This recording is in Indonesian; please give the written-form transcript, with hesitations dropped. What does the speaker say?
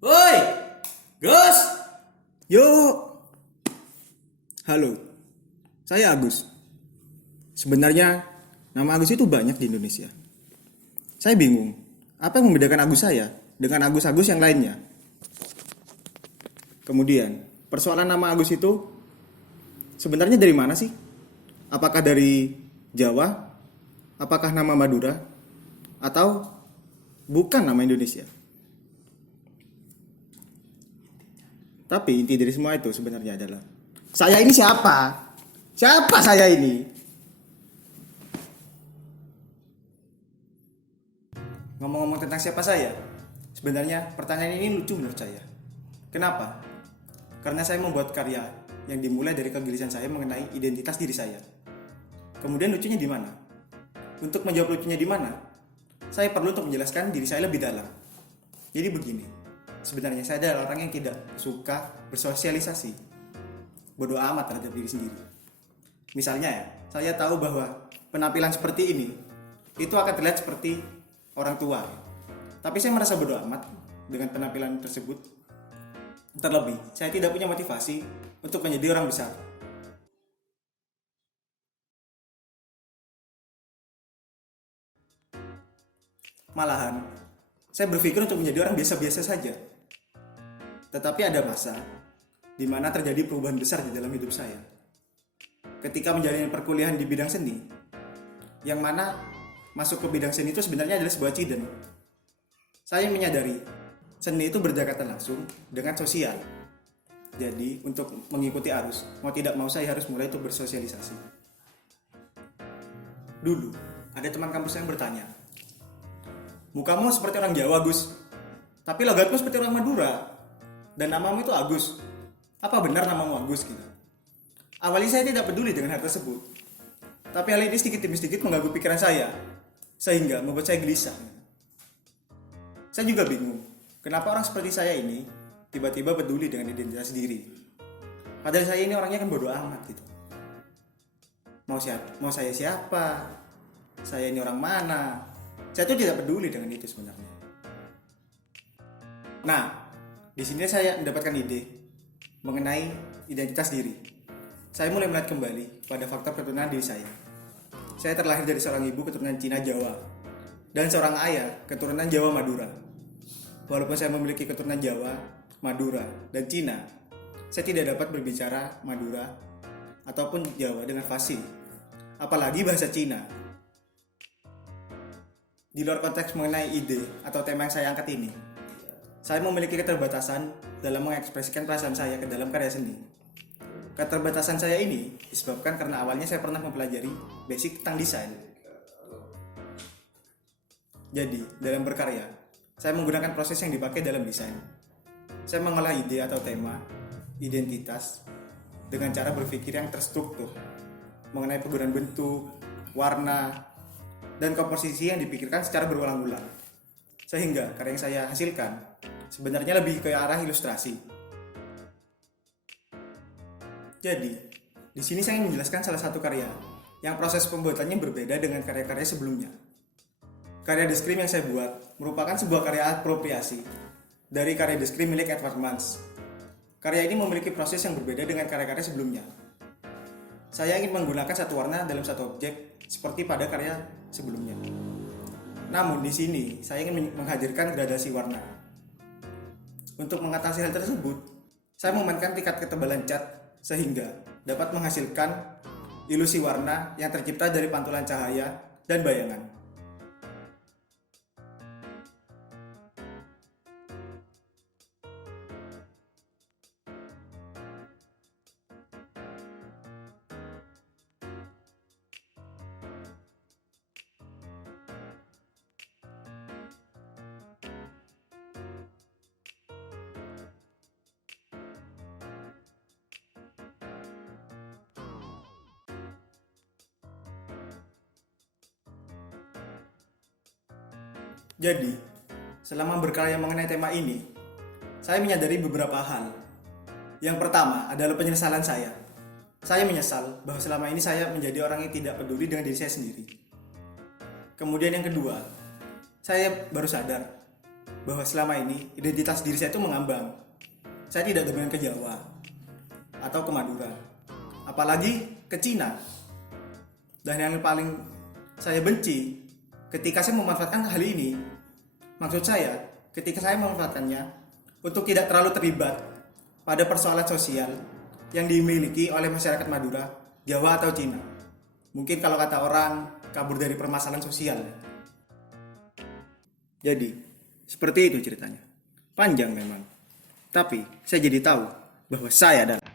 Woi, Gus. Yuk, halo, saya Agus. Sebenarnya nama Agus itu banyak di Indonesia. Saya bingung, apa yang membedakan Agus saya dengan Agus-Agus yang lainnya? Kemudian, persoalan nama Agus itu sebenarnya dari mana sih? Apakah dari Jawa? Apakah nama Madura? Atau bukan nama Indonesia? Tapi inti dari semua itu sebenarnya adalah saya ini siapa? Siapa saya ini? Ngomong-ngomong tentang siapa saya, sebenarnya pertanyaan ini lucu menurut saya. Kenapa? Karena saya membuat karya yang dimulai dari kegelisahan saya mengenai identitas diri saya. Kemudian lucunya di mana? Untuk menjawab lucunya di mana, saya perlu untuk menjelaskan diri saya lebih dalam. Jadi begini, sebenarnya saya adalah orang yang tidak suka bersosialisasi, bodoh amat terhadap diri sendiri. Misalnya ya, saya tahu bahwa penampilan seperti ini itu akan terlihat seperti orang tua, tapi saya merasa bodoh amat dengan penampilan tersebut. Terlebih, saya tidak punya motivasi untuk menjadi orang besar. Malahan, saya berpikir untuk menjadi orang biasa-biasa saja. Tetapi ada masa di mana terjadi perubahan besar di dalam hidup saya. Ketika menjalani perkuliahan di bidang seni, yang mana masuk ke bidang seni itu sebenarnya adalah sebuah accident. Saya menyadari seni itu berdekatan langsung dengan sosial. Jadi untuk mengikuti arus, mau tidak mau saya harus mulai untuk bersosialisasi. Dulu, ada teman kampus yang bertanya, "Mukamu seperti orang Jawa, Gus. Tapi logatmu seperti orang Madura. Dan namamu itu Agus. Apa benar namamu Agus?" gitu. Awalnya saya tidak peduli dengan hal tersebut. Tapi hal ini sedikit demi sedikit mengganggu pikiran saya, sehingga membuat saya gelisah. Saya juga bingung, kenapa orang seperti saya ini tiba-tiba peduli dengan identitas diri. Padahal saya ini orangnya kan bodoh amat gitu. Mau saya siapa? Saya ini orang mana? Saya tuh tidak peduli dengan itu sebenarnya. Nah, di sini saya mendapatkan ide mengenai identitas diri. Saya mulai melihat kembali pada faktor keturunan diri saya. Saya terlahir dari seorang ibu keturunan Cina Jawa dan seorang ayah keturunan Jawa Madura. Walaupun saya memiliki keturunan Jawa, Madura, dan Cina, saya tidak dapat berbicara Madura ataupun Jawa dengan fasih, apalagi bahasa Cina. Di luar konteks mengenai ide atau tema yang saya angkat ini, saya memiliki keterbatasan dalam mengekspresikan perasaan saya ke dalam karya seni. Keterbatasan saya ini disebabkan karena awalnya saya pernah mempelajari basic tentang desain. Jadi, dalam berkarya, saya menggunakan proses yang dipakai dalam desain. Saya mengolah ide atau tema, identitas, dengan cara berpikir yang terstruktur, mengenai penggunaan bentuk, warna, dan komposisi yang dipikirkan secara berulang-ulang. Sehingga karya yang saya hasilkan sebenarnya lebih ke arah ilustrasi. Jadi, di sini saya ingin menjelaskan salah satu karya yang proses pembuatannya berbeda dengan karya-karya sebelumnya. Karya Descrim yang saya buat merupakan sebuah karya apropriasi dari karya Descrim milik Edvard Munch. Karya ini memiliki proses yang berbeda dengan karya-karya sebelumnya. Saya ingin menggunakan satu warna dalam satu objek seperti pada karya sebelumnya. Namun di sini saya ingin menghadirkan gradasi warna. Untuk mengatasi hal tersebut, saya memainkan tingkat ketebalan cat sehingga dapat menghasilkan ilusi warna yang tercipta dari pantulan cahaya dan bayangan. Jadi, selama berkarya mengenai tema ini, saya menyadari beberapa hal. Yang pertama adalah penyesalan saya. Saya menyesal bahwa selama ini saya menjadi orang yang tidak peduli dengan diri saya sendiri. Kemudian yang kedua, saya baru sadar bahwa selama ini identitas diri saya itu mengambang. Saya tidak dominan ke Jawa atau ke Madura, apalagi ke Cina. Dan yang paling saya benci ketika saya memanfaatkan hal ini, maksud saya ketika saya memanfaatkannya untuk tidak terlalu terlibat pada persoalan sosial yang dimiliki oleh masyarakat Madura, Jawa atau Cina. Mungkin kalau kata orang, kabur dari permasalahan sosial. Jadi, seperti itu ceritanya. Panjang memang. Tapi, saya jadi tahu bahwa saya adalah